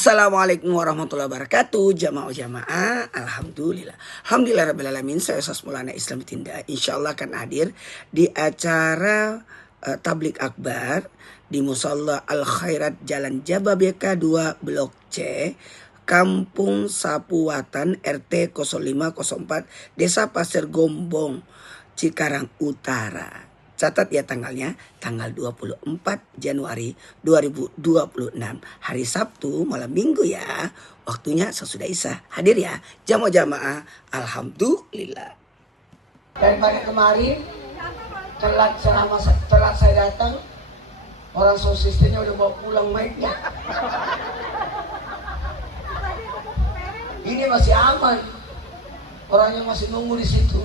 Assalamualaikum warahmatullahi wabarakatuh. Jamaah, alhamdulillah. Alhamdulillahirrahmanirrahim. Saya Ustaz Maulana Islam Tinda. Insyaallah akan hadir di acara tablik akbar di Musalla Al Khairat Jalan Jababeka 2 Blok C, Kampung Sapuwatan, RT 0504, Desa Pasir Gombong, Cikarang Utara. Catat ya tanggalnya, tanggal 24 Januari 2026. Hari Sabtu malam minggu ya. Waktunya sesudah Isya. Hadir ya, jamaah. Alhamdulillah. Daripada kemarin, telat saya datang, orang sosistennya udah bawa pulang mic-nya. Ini masih aman. Orangnya masih nunggu di situ.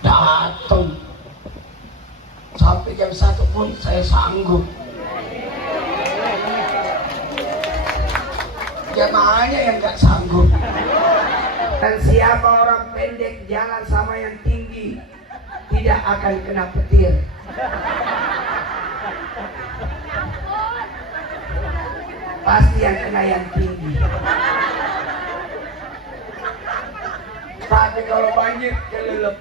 Datang sampai jam 1 pun saya sanggup. Jamaahnya yang gak sanggup. Dan siapa orang pendek jalan sama yang tinggi tidak akan kena petir. Pasti yang kena yang tinggi. Tapi kalau banjir kelelep.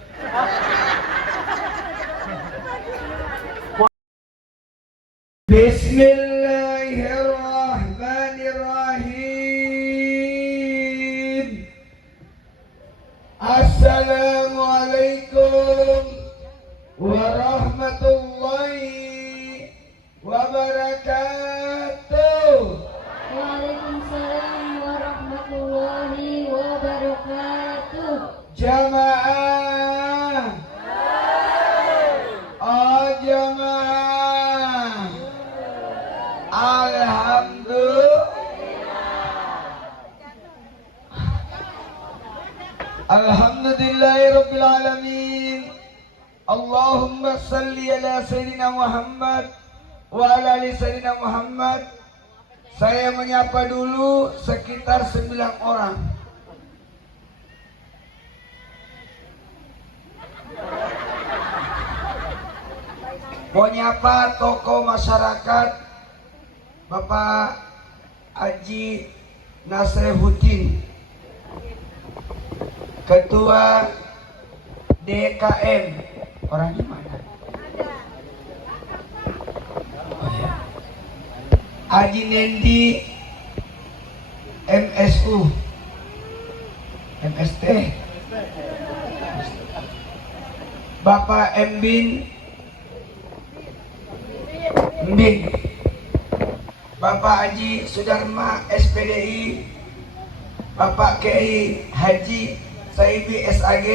Bismillahirrahmanirrahim. Assalamualaikum warahmatullahi wabarakatuh. Waalaikumsalam warahmatullahi wabarakatuh. Jamaah, oh jamaah, Alhamdulillahirabbil alamin. Allahumma salli ala sayyidina Muhammad wa ala ali sayyidina Muhammad. Saya menyapa dulu sekitar 9 orang. Mau nyapa tokoh masyarakat Bapak Haji Nasrehuddin, Ketua DKM. Orangnya mana? Oh, ya. Haji Nendi MSU MST, Bapak Mbin, Bapak Haji Sudarma SPDI, Bapak Kiai Haji Saibi SAG.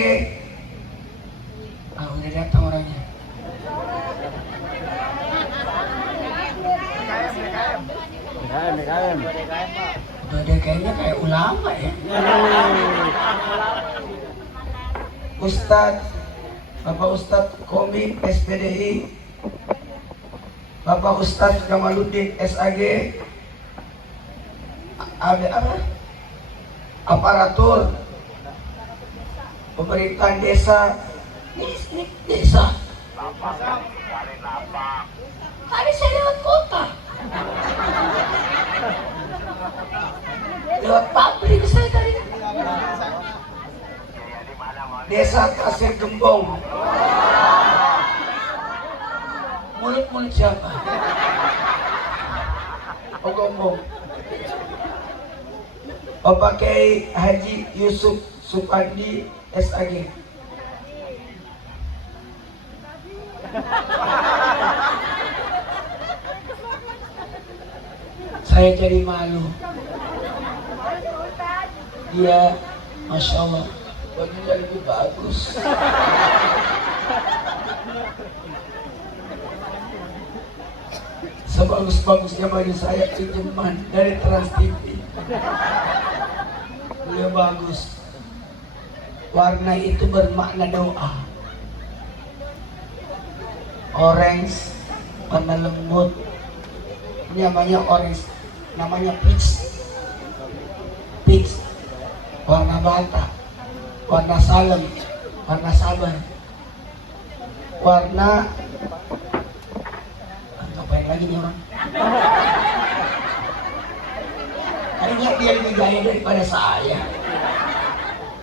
Udah datang orangnya. Udah DKM-nya kayak ulama ya. Ustadz, Bapak Ustadz Koming SPDI, Bapak Ustadz Kamaluddin SAG, ada apa? Aparatur pemerintahan desa. Desa. Tadi saya lewat kota. Lewat pabrik saya tadi. Desa Pasir Gembong. Mulut siapa? Oh, Gombong. Bapak Kiai Haji Yusuf Supandi SAG. Saya jadi malu. Dia, Masya Allah, bajunya lebih bagus. Sebagus-bagusnya baju saya pinjaman dari Trans TV. Beliau bagus. Warna itu bermakna doa. Orange, warna lembut. Ini namanya orange, namanya peach. Peach, warna bata, warna salem, warna sabar. warna, ngapain lagi nih orang? Kayaknya dia lebih gaya daripada saya.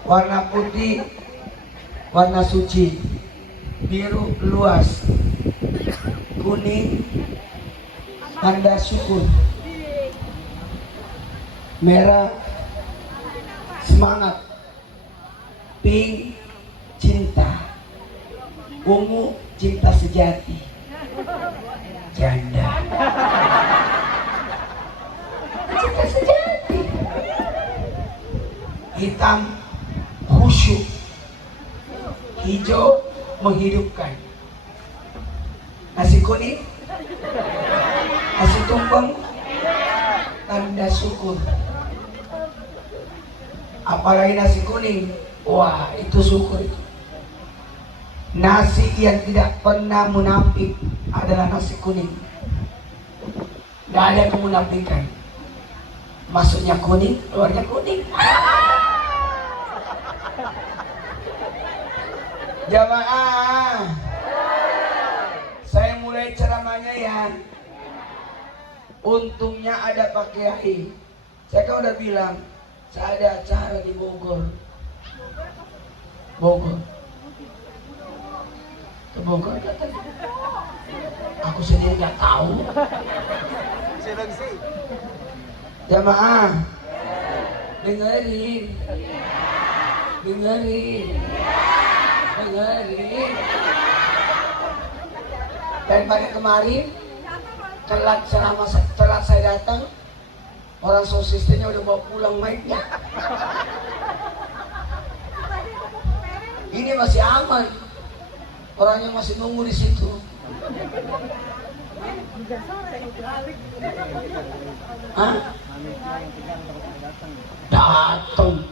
Warna putih, warna suci, biru luas, kuning tanda syukur, merah semangat, pink cinta, ungu cinta sejati, janda cinta sejati, hitam khusyuk, hijau menghidupkan, nasi kuning, nasi tumpeng tanda syukur. Apalagi nasi kuning, wah itu syukur itu. Nasi yang tidak pernah munafik adalah nasi kuning. Gak ada kemunafikan. Masuknya kuning, keluarnya kuning. Jamaah, saya mulai ceramahnya ya. Untungnya ada Pak Kiai. Saya kan udah bilang, saya ada acara di Bogor. Bogor. Ke Bogor katanya. Aku sendiri nggak tahu. Jamaah, dengerin, dengerin. Daripada kemarin telat saya datang, orang sosistennya udah bawa pulang mic-nya. Ini masih aman, orangnya masih nunggu di situ. Hah? Datang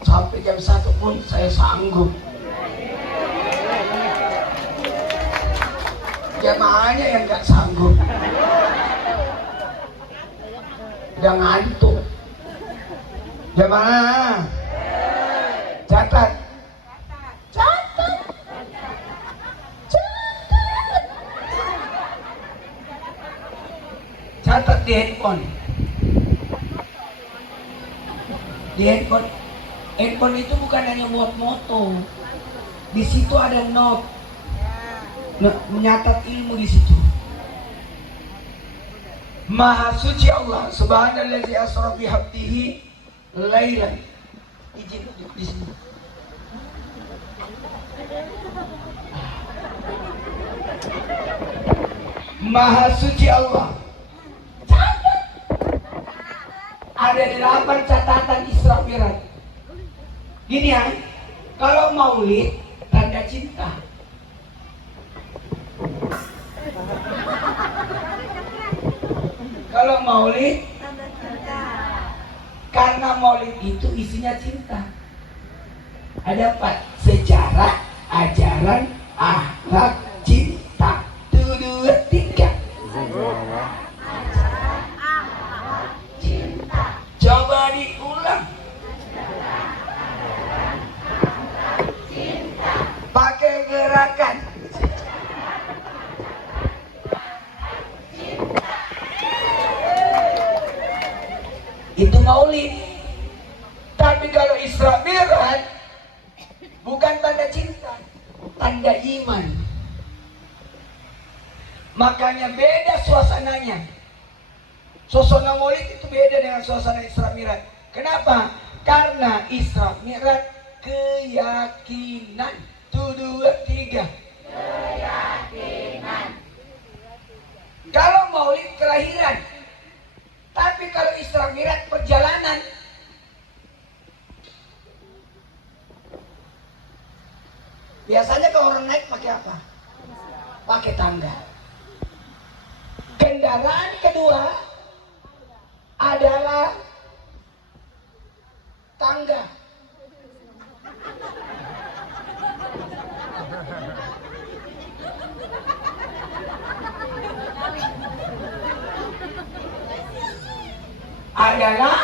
sampai jam 1 pun saya sanggup. Jamaahnya yang gak sanggup, udah ngantuk. Jamaah, catat, catat, catat, catat di handphone. Di handphone, handphone itu bukan hanya buat moto. Di situ ada note, menyatat ilmu di situ. Maha suci Allah, subhanallazi asra bi abdihi lailan. Izin duduk di sini. Maha suci Allah. Catat. Ada 8 catatan Isra Mi'raj. Gini ya, kalau maulid tanda cinta. Kalau maulid, karena maulid itu isinya cinta. Ada 4, sejarah, ajaran, akhlak, cinta. 1, 2, 3. Cinta. Coba diulang. Pakai gerakan. Itu maulid. Tapi kalau Isra Mi'raj bukan tanda cinta, tanda iman. Makanya beda suasananya. Suasana maulid itu beda dengan suasana Isra Mi'raj. Kenapa? Karena Isra Mi'raj keyakinan. 1, 2, 3. Keyakinan. Kalau maulid kelahiran. Tapi kalau Isra Mi'raj perjalanan. Biasanya kalau orang naik pakai apa? Pakai tangga. Kendaraan kedua adalah tangga. Adalah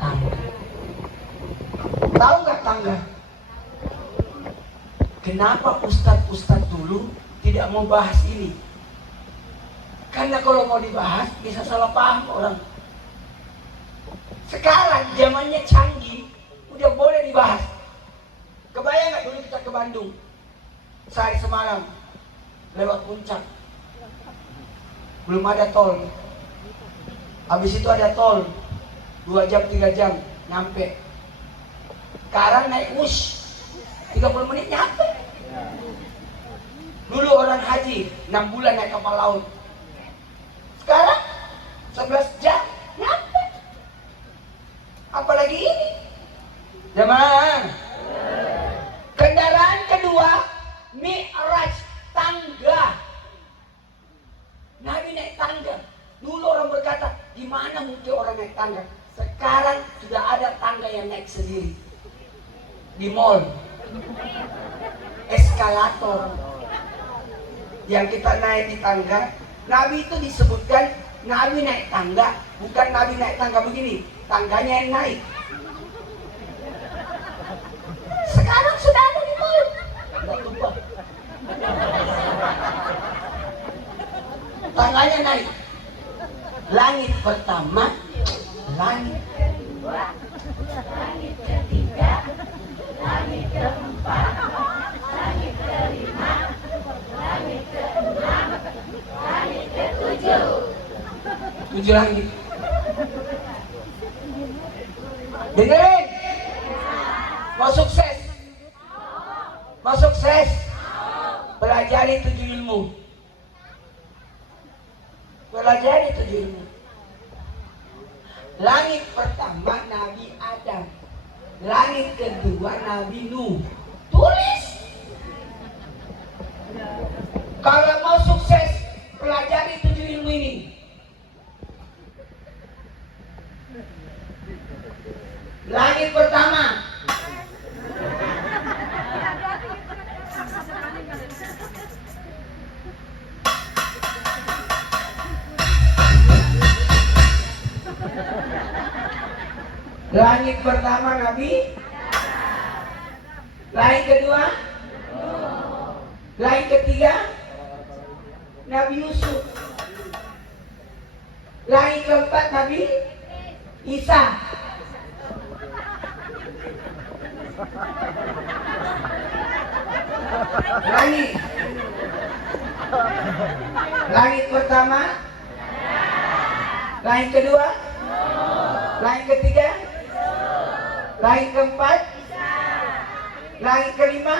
tangga. Tahu nggak tangga? Kenapa ustadz-ustadz dulu tidak mau bahas ini? Karena kalau mau dibahas bisa salah paham orang. Sekarang zamannya canggih, udah boleh dibahas. Kebayang nggak dulu kita ke Bandung sehari semalam lewat puncak, belum ada tol. Habis itu ada tol 2 jam 3 jam nyampe. Sekarang naik bus 30 menit nyampe. Dulu orang haji 6 bulan naik kapal laut. Sekarang 11 jam nyampe. Apalagi ini jemaah. Kendaraan kedua Mi'raj, tangga. Nabi naik tangga. Dulu orang berkata, gimana mungkin orang naik tangga? Sekarang sudah ada tangga yang naik sendiri di mall. Eskalator yang kita naik di tangga. Nabi itu disebutkan Nabi naik tangga, bukan Nabi naik tangga begini, tangganya yang naik. Sekarang sudah ada di mall. Tangga tumpah. Tangganya naik. Langit pertama, langit kedua, langit ketiga, langit keempat, langit kelima, langit keenam, langit ketujuh. 7 langit. Dengerin. Mau sukses? Mau sukses? Pelajari 7 ilmu. Pelajari 7 ilmu. Langit pertama Nabi Adam, langit kedua Nabi Nuh. Tulis. Kalau mau sukses, pelajari 7 ilmu ini. Langit pertama langit pertama Nabi. Langit kedua, langit ketiga Nabi Yusuf. Langit keempat Nabi Isa. Langit pertama, langit kedua, langit ketiga, langit keempat, langit kelima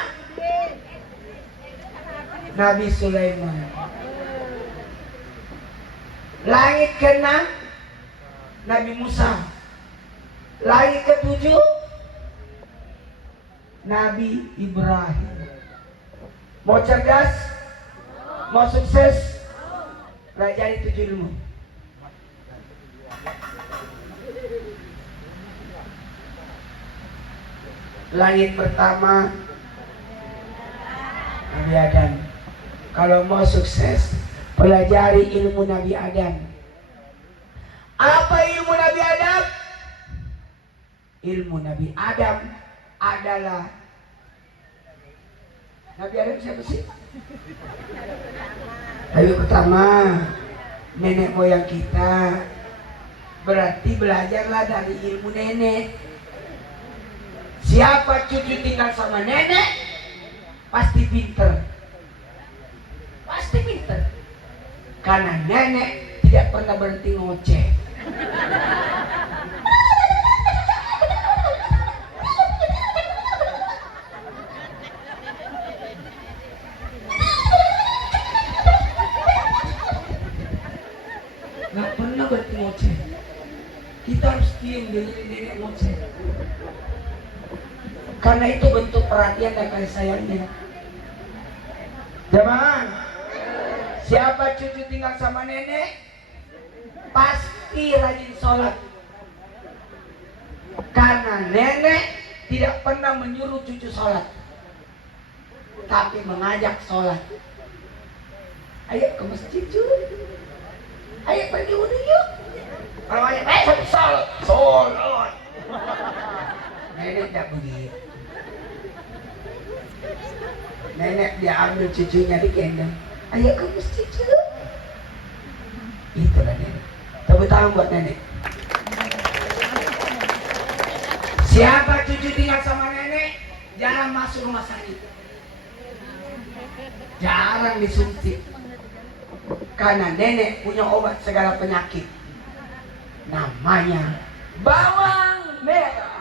Nabi Sulaiman. Langit keenam Nabi Musa. Langit ketujuh Nabi Ibrahim. Mau cerdas? Mau sukses? Pelajari 7 ilmu. Langit pertama Nabi Adam. Kalau mau sukses, pelajari ilmu Nabi Adam. Apa ilmu Nabi Adam? Ilmu Nabi Adam adalah Nabi Adam siapa sih? Nabi pertama nenek moyang kita. Berarti belajarlah dari ilmu nenek. Siapa cucu tinggal sama nenek pasti pinter. Pasti pinter. Karena nenek tidak pernah berhenti ngoceh. Gak pernah berhenti ngoceh. Kita harus diam dengerin nenek ngoceh. Karena itu bentuk perhatian dan kasih sayangnya. Jemaah, siapa cucu tinggal sama nenek pasti rajin sholat. Karena nenek tidak pernah menyuruh cucu sholat, tapi mengajak sholat. Ayo ke masjid cuy. Ayo pergi wudhu yuk. Kalau ayah, sholat. Nenek tidak begitu. Nenek dia ambil cucunya digendong. Ayo kamu cucu. Itulah nenek. Tepuk tangan buat nenek. Siapa cucu tinggal sama nenek, jarang masuk rumah sakit, jarang disuntik, karena nenek punya obat segala penyakit, namanya bawang merah.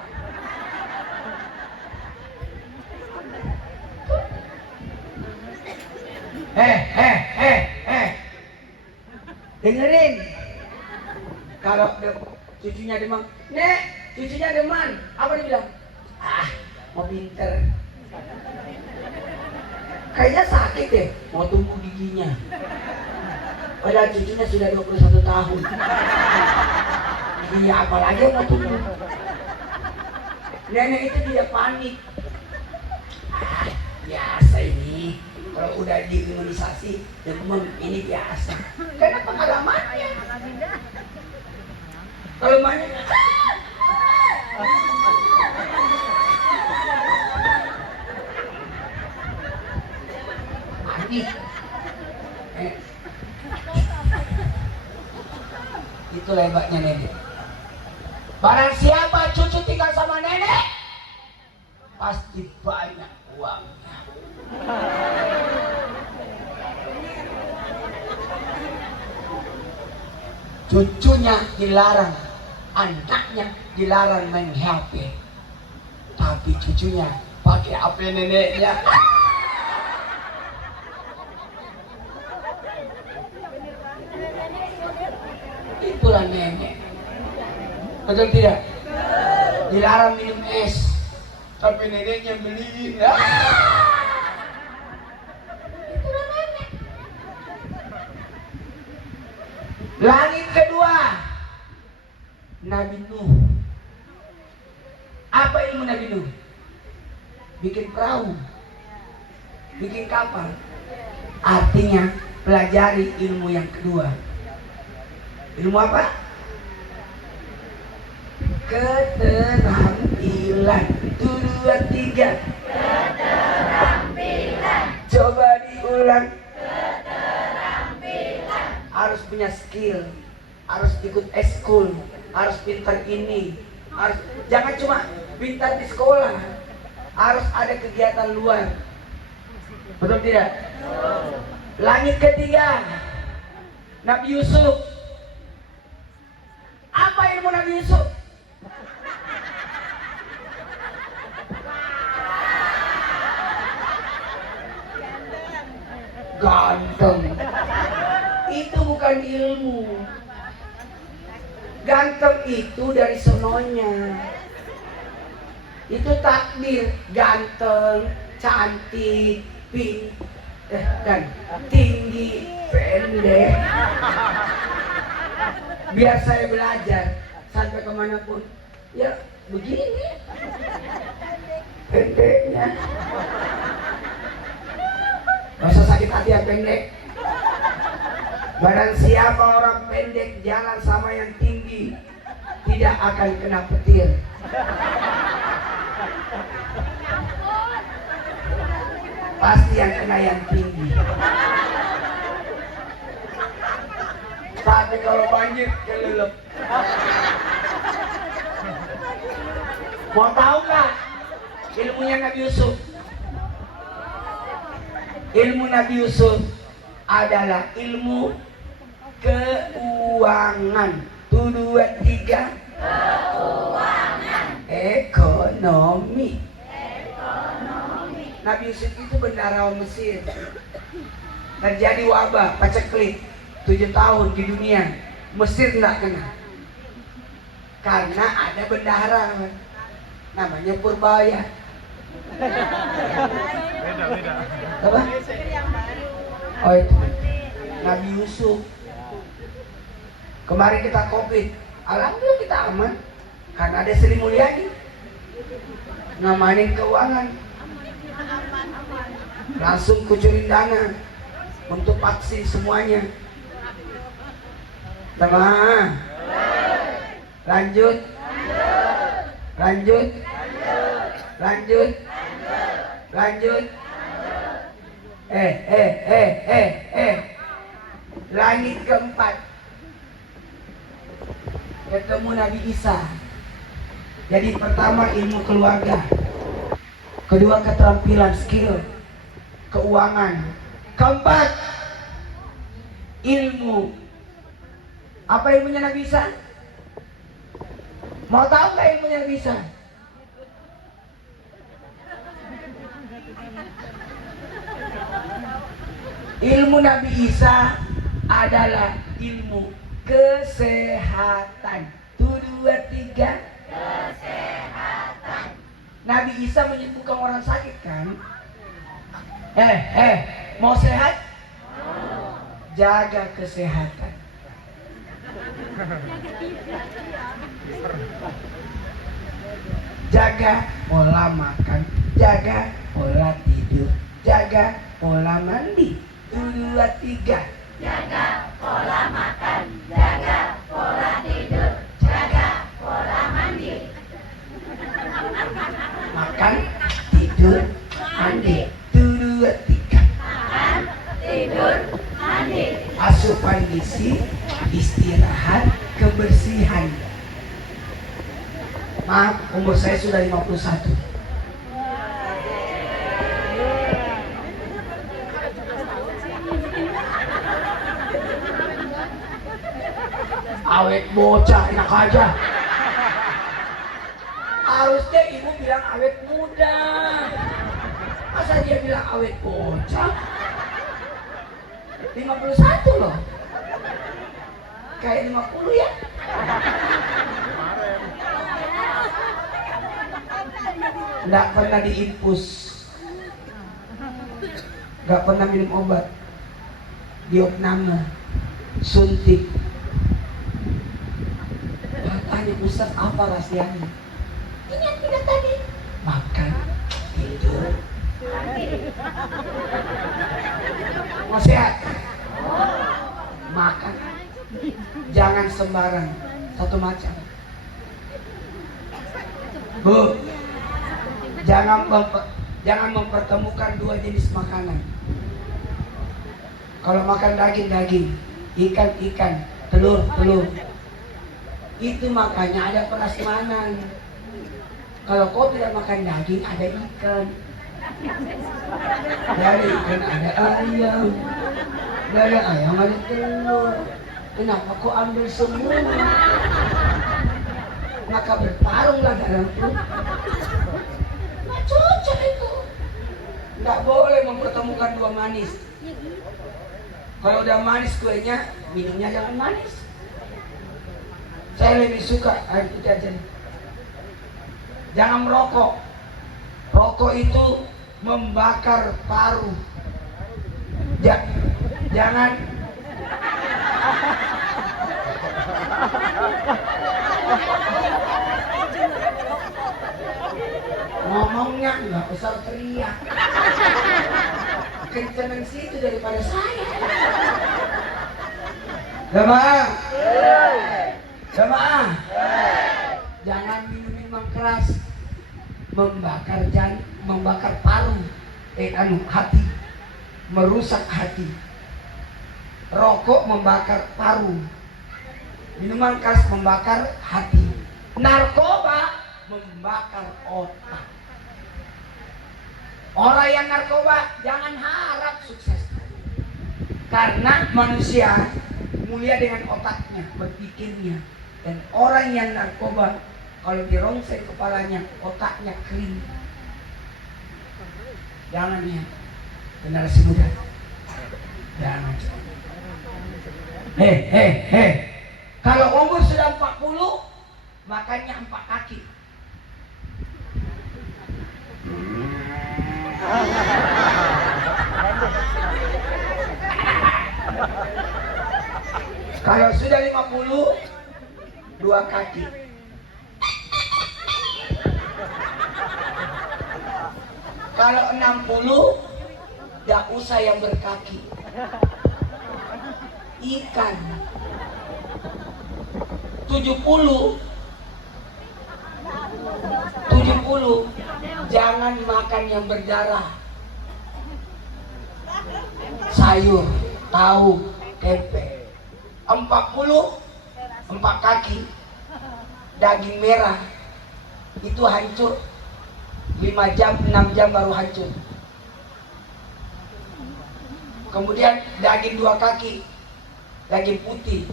Dengerin, kalau cucunya demam, nek, cucunya demam, apa dia bilang? Ah, mau pinter. Kayaknya sakit deh, mau tumbuh giginya. Padahal cucunya sudah 21 tahun. Giginya apalagi yang mau tumbuh. Nenek itu tidak panik. Ah, biasa ini. Kalau udah diimunisasi, demam ini biasa. Karena pengalamannya. Kalau banyak panik. Itulah hebatnya nenek. Barang siapa cucu tinggal sama nenek, pasti banyak uangnya. Cucunya dilarang, anaknya dilarang main HP, tapi cucunya pakai HP neneknya. Itulah nenek. Betul tidak? Dilarang minum es, tapi neneknya beliin. Itulah nenek. Langit kedua, Nabi Nuh. Apa ilmu Nabi Nuh? Bikin perahu, bikin kapal. Artinya pelajari ilmu yang kedua. Ilmu apa? Keterampilan. 1, 2, 3. Keterampilan. Coba diulang. Keterampilan. Harus punya skill, harus ikut eskul, harus pintar ini, harus jangan cuma pintar di sekolah, harus ada kegiatan luar. Betul tidak? Langit ketiga, Nabi Yusuf. Apa ilmu Nabi Yusuf? Ganteng. Itu bukan ilmu. Ganteng itu dari sononya. Itu takdir. Ganteng, cantik, dan tinggi, pendek. Biar saya belajar sampai kemanapun, ya begini pendeknya. Gak usah sakit hati yang pendek. Barang siapa orang pendek jalan sama yang tinggi, tidak akan kena petir. Pasti yang kena yang tinggi. Tapi kalau banjir kelelep. Mau tahu nggak ilmunya Nabi Yusuf? Ilmu Nabi Yusuf adalah ilmu keuangan. 1, 2, 3. Keuangan. Ekonomi. Nabi Yusuf itu bendahara Mesir. Terjadi wabah paceklik 7 tahun di dunia. Mesir tidak kena, karena ada bendahara namanya Purbaya. Beda. Apa? Oh itu Nabi Yusuf. Kemarin kita COVID, alhamdulillah kita aman, karena ada Sri Mulyani ngamanin keuangan. Langsung kucurin dana untuk vaksin semuanya. Teman, lanjut. Langit keempat ketemu Nabi Isa. Jadi pertama ilmu keluarga, kedua keterampilan, skill, keuangan, keempat ilmu. Apa ilmunya Nabi Isa? Mau tahu nggak ilmunya Nabi Isa? Ilmu Nabi Isa adalah ilmu kesehatan. 1, 2, 3. Kesehatan. Nabi Isa menyembuhkan orang sakit kan? Mau sehat? Jaga kesehatan. Jaga pola makan, jaga pola tidur, jaga pola mandi. 1, 2, 3. Jaga pola makan, jaga pola tidur, jaga pola mandi. Makan, tidur, mandi. 1, 2, 3. Makan, tidur, mandi. Asupan gizi, istirahat, kebersihan. Maaf, umur saya sudah 51. Awet bocah, enak aja. Harusnya ibu bilang awet muda. Masa dia bilang awet bocah? 51 loh. Kayak 50 ya. Nggak pernah diinfus, nggak pernah minum obat, diopname, suntik. Tanya Ustaz, apa rahasianya? Ingat kita tadi, makan, tidur, mau sehat, makan, jangan sembarang, satu macam. Bu, jangan mempertemukan dua jenis makanan. Kalau makan daging, ikan, telur. Itu makanya ada prasmanan. Kalau kau tidak makan daging, ada ikan. Dari ikan ada ayam. Dari ayam ada telur. Kenapa kau ambil semua? Maka bertarunglah dalam perut. Nggak cocok itu. Nggak boleh mempertemukan dua manis. Kalau udah manis kuenya, minumnya jangan manis. Saya lebih suka air putih aja. Jangan merokok. Rokok itu membakar paru. Jangan. Ngomongnya nggak usah teriak. Kencengan situ daripada saya. Jamaah, jangan minum minuman keras, membakar paru, hati, merusak hati. Rokok membakar paru, minuman keras membakar hati, narkoba membakar otak. Orang yang narkoba jangan harap sukses, karena manusia mulia dengan otaknya, berpikirnya. Dan orang yang narkoba, kalau dirongsai kepalanya, otaknya kering. Jangan ya, generasi muda. Jangan. Kalau umur sudah 40, makannya 4 kaki. Kalau sudah 50, 2 kaki. Kalau 60, gak usah yang berkaki. Ikan. 70, jangan makan yang berdarah. sayur, tahu, tempe. 40 4 kaki daging merah itu hancur 5 jam 6 jam baru hancur. Kemudian daging 2 kaki daging putih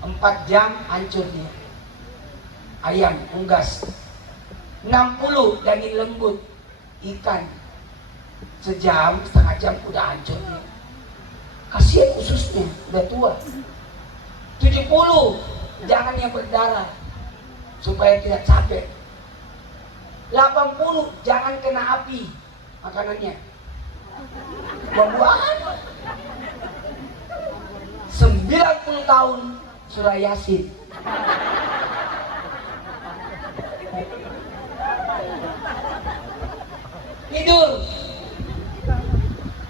4 jam hancur dia. Ayam unggas 60 daging lembut ikan sejam setengah jam udah hancur dia. Kasihan ususnya udah tua. 70 jangan yang berdarah supaya tidak capek. 80 jangan kena api makanannya, buah-buahan. 90 tahun surah Yasin.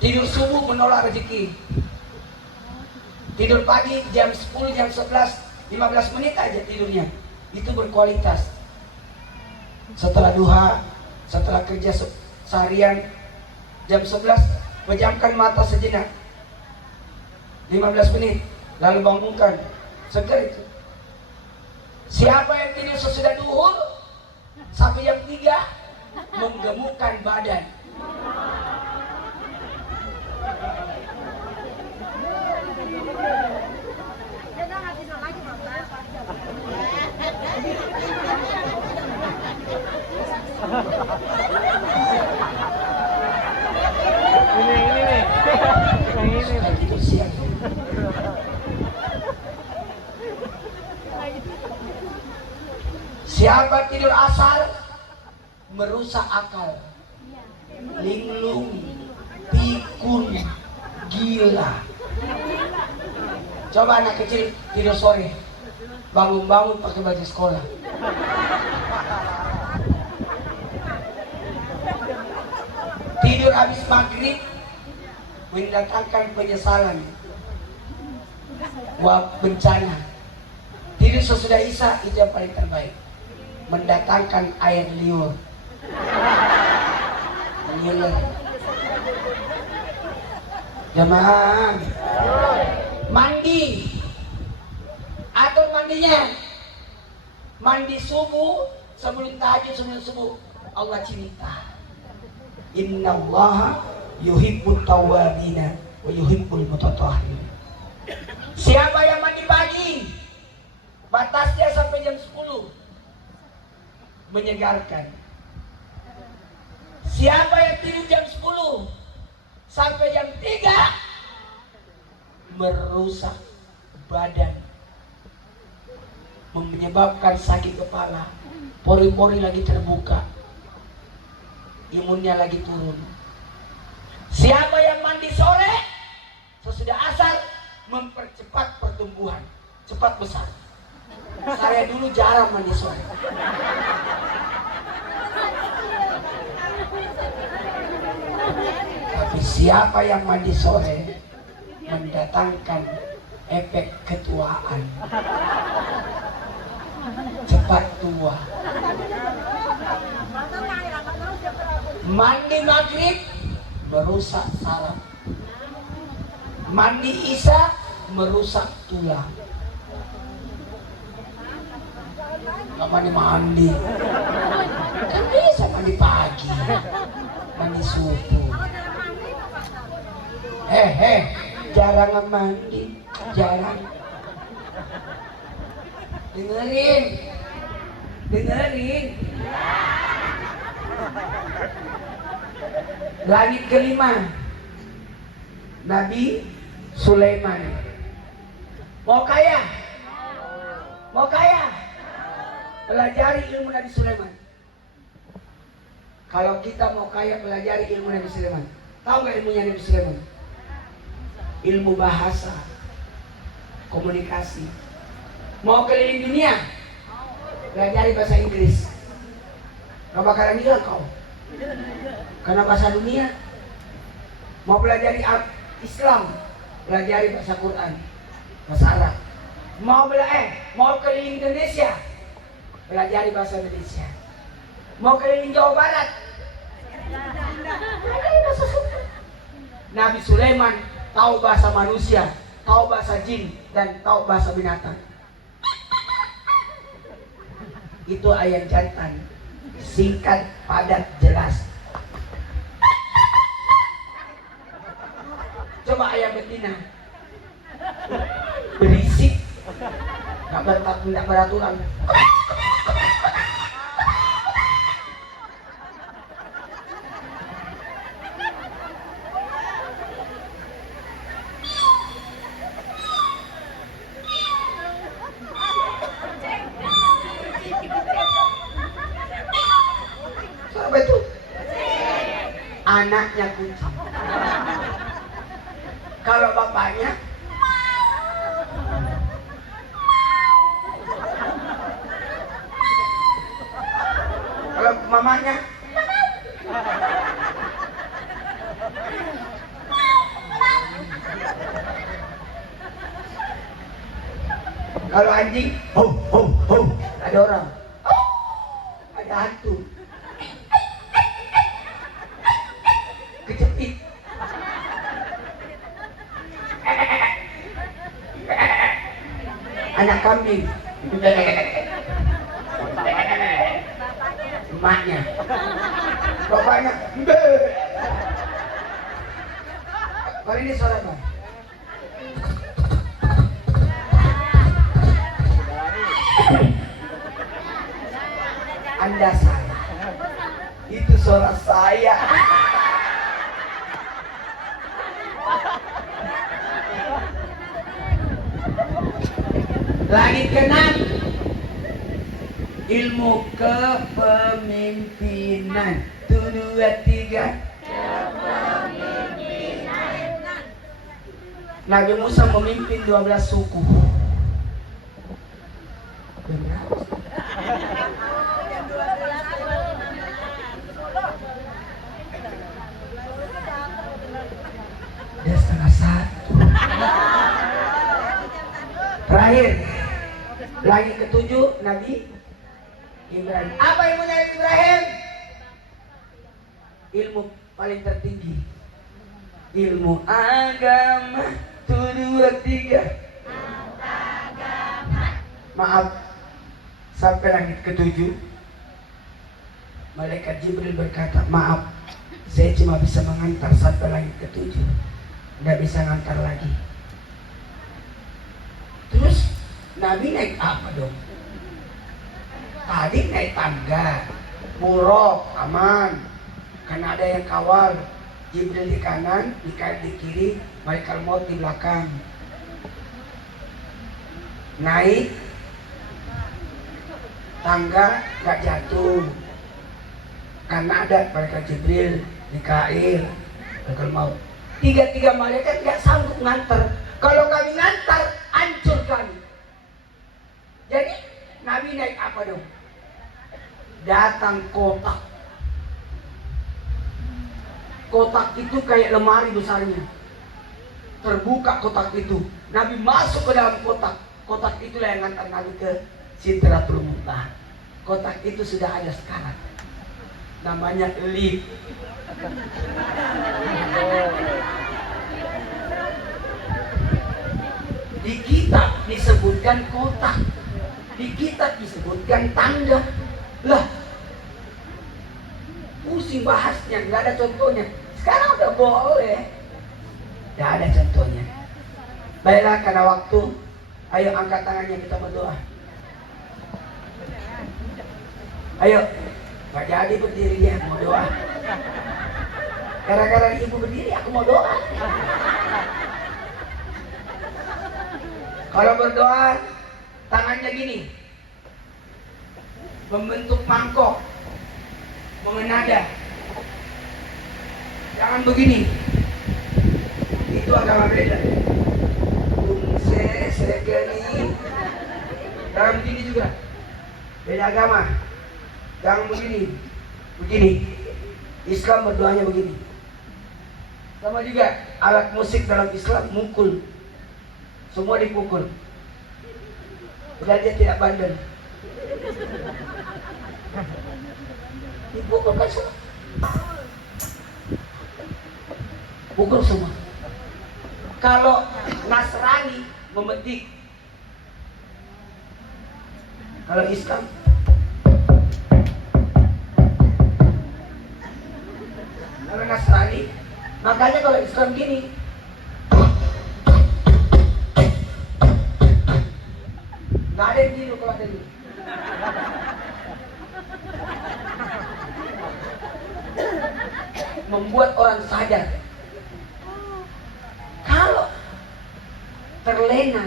Tidur subuh menolak rezeki. Tidur pagi jam 10, jam 11, 15 menit aja tidurnya. Itu berkualitas. Setelah duha, setelah kerja seharian, jam 11, pejamkan mata sejenak. 15 menit, lalu bangunkan. Segar itu. Siapa yang tidur sesudah duhur, sampai jam 3, menggemukkan badan. Siapa tidur asar merusak akal, linglung, pikun, gila. Coba anak kecil tidur sore, bangun-bangun pakai baju sekolah. Tidur habis maghrib mendatangkan penyesalan, bencana. Tidur sesudah isya itu yang paling terbaik, mendatangkan air liur. Mengiler. Jamaah mandi, atur mandinya. Mandi subuh sebelum tahajud, sebelum subuh. Allah cinta. Inna Allah yuhibbut tawwabina wa yuhibbul mutatahhirin. Siapa yang mandi pagi, batasnya sampai jam 10, menyegarkan. Siapa yang tidur jam 10 sampai jam 3, merusak badan, menyebabkan sakit kepala, pori-pori lagi terbuka, imunnya lagi turun. Siapa yang mandi sore sesudah asar, mempercepat pertumbuhan, cepat besar. Saya dulu jarang mandi sore. Tapi siapa yang mandi sore mendatangkan efek ketuaan, cepat tua. Mandi maghrib merusak saraf, mandi isya merusak tulang. Gak mandi kan bisa mandi pagi, mandi subuh. Jarang mandi, jarang. Dengerin. Langit kelima, Nabi Sulaiman. Mau kaya? Pelajari ilmu Nabi Sulaiman. Kalau kita mau kaya, pelajari ilmu Nabi Sulaiman. Tahu gak ilmunya Nabi Sulaiman? Ilmu bahasa, komunikasi. Mau keliling dunia, pelajari bahasa Inggris. Gak bakalan hilang kau, karena bahasa dunia. Mau pelajari Islam, pelajari bahasa Quran, bahasa Arab. Mau keliling Indonesia, pelajari bahasa Indonesia. Mau keliling Jawa Barat, pelajari bahasa Sunda. Nabi Sulaiman tahu bahasa manusia, tahu bahasa jin, dan tahu bahasa binatang. Itu ayam jantan, singkat, padat, jelas. Coba ayam betina, berisik, nggak beraturan. Apa itu? Anaknya kucing. Kalau bapaknya kalau mamanya kalau anjing ho ho ho, ada orang, ada hantu kejepit. Anak kambing emaknya, bapaknya kali ini suara apa? Anda salah, itu suara saya. Langit keenam, ilmu kepemimpinan. 1, 2, 3. Nabi Musa memimpin 12 suku. Dia 1:30. Terakhir, lagi ketujuh, Nabi Ibrahim. Apa ilmunya Nabi Ibrahim? Ilmu paling tertinggi, ilmu agama. 1, 2, 3. Maaf, sampai langit ketujuh, malaikat Jibril berkata, maaf, saya cuma bisa mengantar sampai langit ketujuh, tidak bisa ngantar lagi. Terus Nabi naik apa dong? Tadi naik tangga, murok, aman, karena ada yang kawal. Jibril di kanan, Mikail di kiri, malaikat maut di belakang. Naik tangga gak jatuh, karena ada malaikat Jibril, Mikail, malaikat maut. Tiga-tiga malaikat gak sanggup nganter. Kalau kami ngantar, hancur kami. Jadi Nabi naik apa dong? Datang kotak. Kotak itu kayak lemari besarnya. Terbuka kotak itu. Nabi masuk ke dalam kotak. Kotak itulah yang ngantar Nabi ke Sidratul Muntaha. Kotak itu sudah ada sekarang. Namanya lift. Di kitab disebutkan kotak, di kitab disebutkan tangga. Lah, pusing bahasnya, nggak ada contohnya. Sekarang udah boleh, nggak ada contohnya. Baiklah, karena waktu, ayo angkat tangannya, kita berdoa. Ayo, nggak jadi berdiri ya, mau doa. Gara-gara ibu berdiri, aku mau doa. Kalau berdoa, tangannya gini, membentuk mangkok, mengenada. Jangan begini, itu agama beda. Segini, jangan begini juga, beda agama. Jangan begini, begini. Islam berdoanya begini. Sama juga alat musik dalam Islam, mukul. Semua dipukul. Udah dia tidak bandel. Dipukul kan semua. pukul semua. Kalau Nasrani memetik, kalau Islam kalau Nasrani, makanya kalau Islam gini, nggak ada yang gini kalau ada ini. Membuat orang sadar kalau terlena.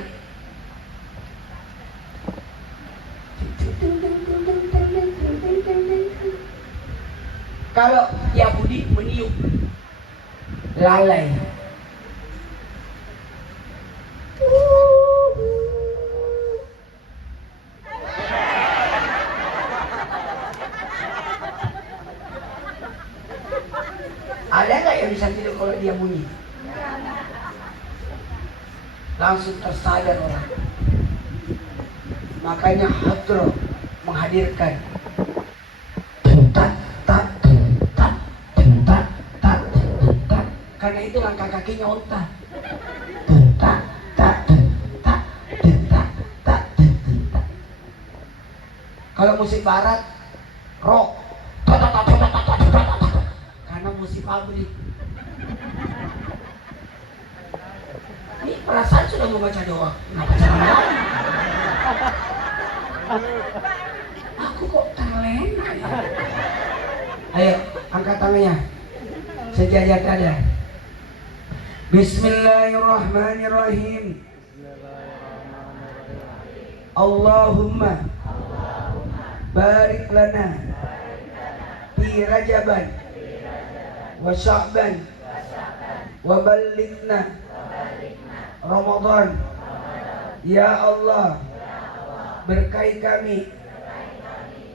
Kalau Yahudi meniup lalai, ada nggak yang bisa tidur kalau dia bunyi? Langsung tersadar orang. Makanya hadroh menghadirkan karena itu langkah kakinya unta. Kalau musik barat, rock. Karena musik pabrik. Ini perasaan sudah mau baca doa, kenapa jangan lagi? Aku kok terlena ya? Ayo, angkat tangannya. Sejajar dada. Bismillahirrahmanirrahim. Allahumma barik lana fi Rajaban wa Sya'ban wa ballighna Ramadan. Ya Allah, berkahi kami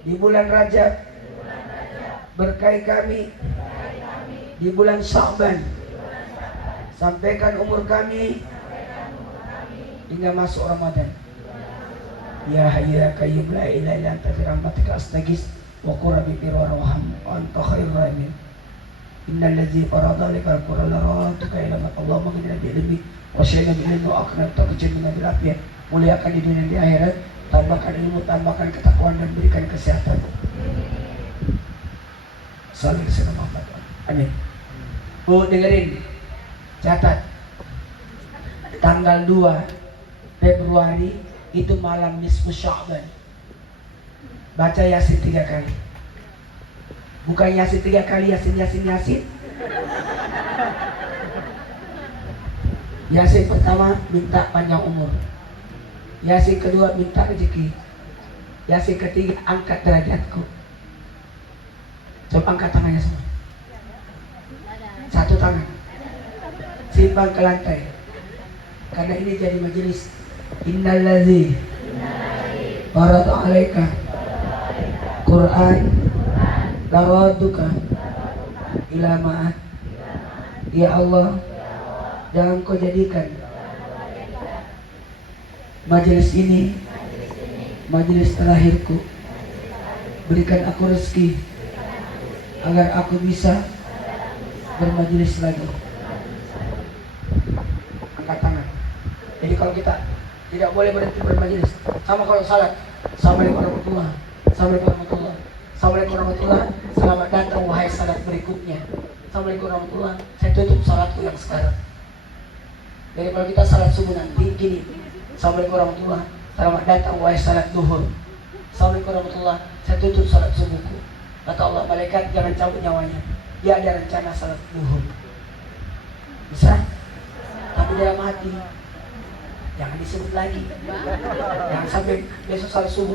di bulan Rajab, berkahi kami di bulan Sya'ban, sampaikan umur kami hingga masuk Ramadan. Ya Hayyu ya Qayyum la ilaha illa anta bi rahmatika astaghits wa qur rabbi irhamhum wa anta khairur rahimin. Innal ladzi farada laka al-Qur'ana laratuka ila Allahumma qina bi ilmi wa syai'an min ilmi wa akram tarjun min bil-afiyah. Muliakan di dunia dan di akhirat, tambahkan ilmu, tambahkan ketakwaan dan berikan kesehatan. Sallallahu alaihi wasallam. Amin. Bu, dengerin. Catat. Tanggal 2 Februari itu malam nisfu Sya'ban. Baca Yasin 3 kali. Bukan Yasin 3 kali, Yasin. Yasin pertama minta panjang umur. Yasin kedua minta rezeki. Yasin ketiga angkat derajatku. Coba angkat tangannya semua. Satu tangan. Simpan ke lantai. Karena ini jadi majelis. Innalladzi farada 'alaika Qur'an laraduka ila ma'ad. Ya Allah, jangan kau jadikan majelis ini majelis terakhirku. Berikan aku rezeki agar aku bisa bermajelis lagi. Angkat tangan. Jadi kalau kita tidak boleh berhenti bermajelis, sama kalau salat. Assalamualaikum warahmatullahi wabarakatuh. Assalamualaikum warahmatullahi wabarakatuh. Assalamualaikum warahmatullahi wabarakatuh. Selamat datang wahai salat berikutnya. Assalamualaikum warahmatullahi wabarakatuh. Saya tutup salatku yang sekarang. Jadi kalau kita salat subuh nanti gini. Assalamualaikum warahmatullahi wabarakatuh. Selamat datang wahai salat duhur. Assalamualaikum warahmatullahi wabarakatuh. Saya tutup salat subuhku. Kata Allah, malaikat jangan cabut nyawanya. Dia ada rencana salat duhur. Bisa? Tapi dalam hati jangan disebut lagi. Jangan sampai besok salat subuh.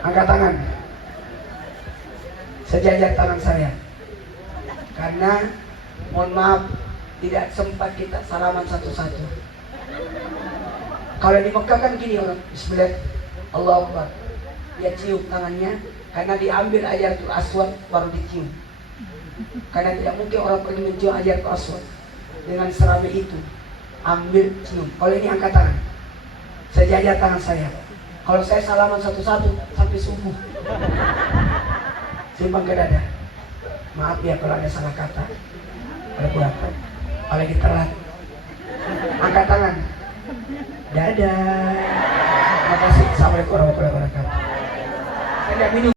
Angkat tangan. Sejajar tangan saya. Karena mohon maaf tidak sempat kita salaman satu-satu. Kalau di Mekah kan gini orang, bismillah, Allahu Akbar. Dia cium tangannya karena diambil Hajarul Aswad baru dicium. Karena tidak mungkin orang pergi mencium Hajarul Aswad dengan serame itu. Ambil, cium. Kalau ini angkat tangan. Sejajar tangan saya. Kalau saya salaman satu-satu sampai subuh. Simpang ke dada. Maaf ya kalau ada salah kata, perbuatan, apalagi telat. Angkat tangan. Dadah. Terima kasih. Assalamualaikum warahmatullahi wabarakatuh. Saya minum.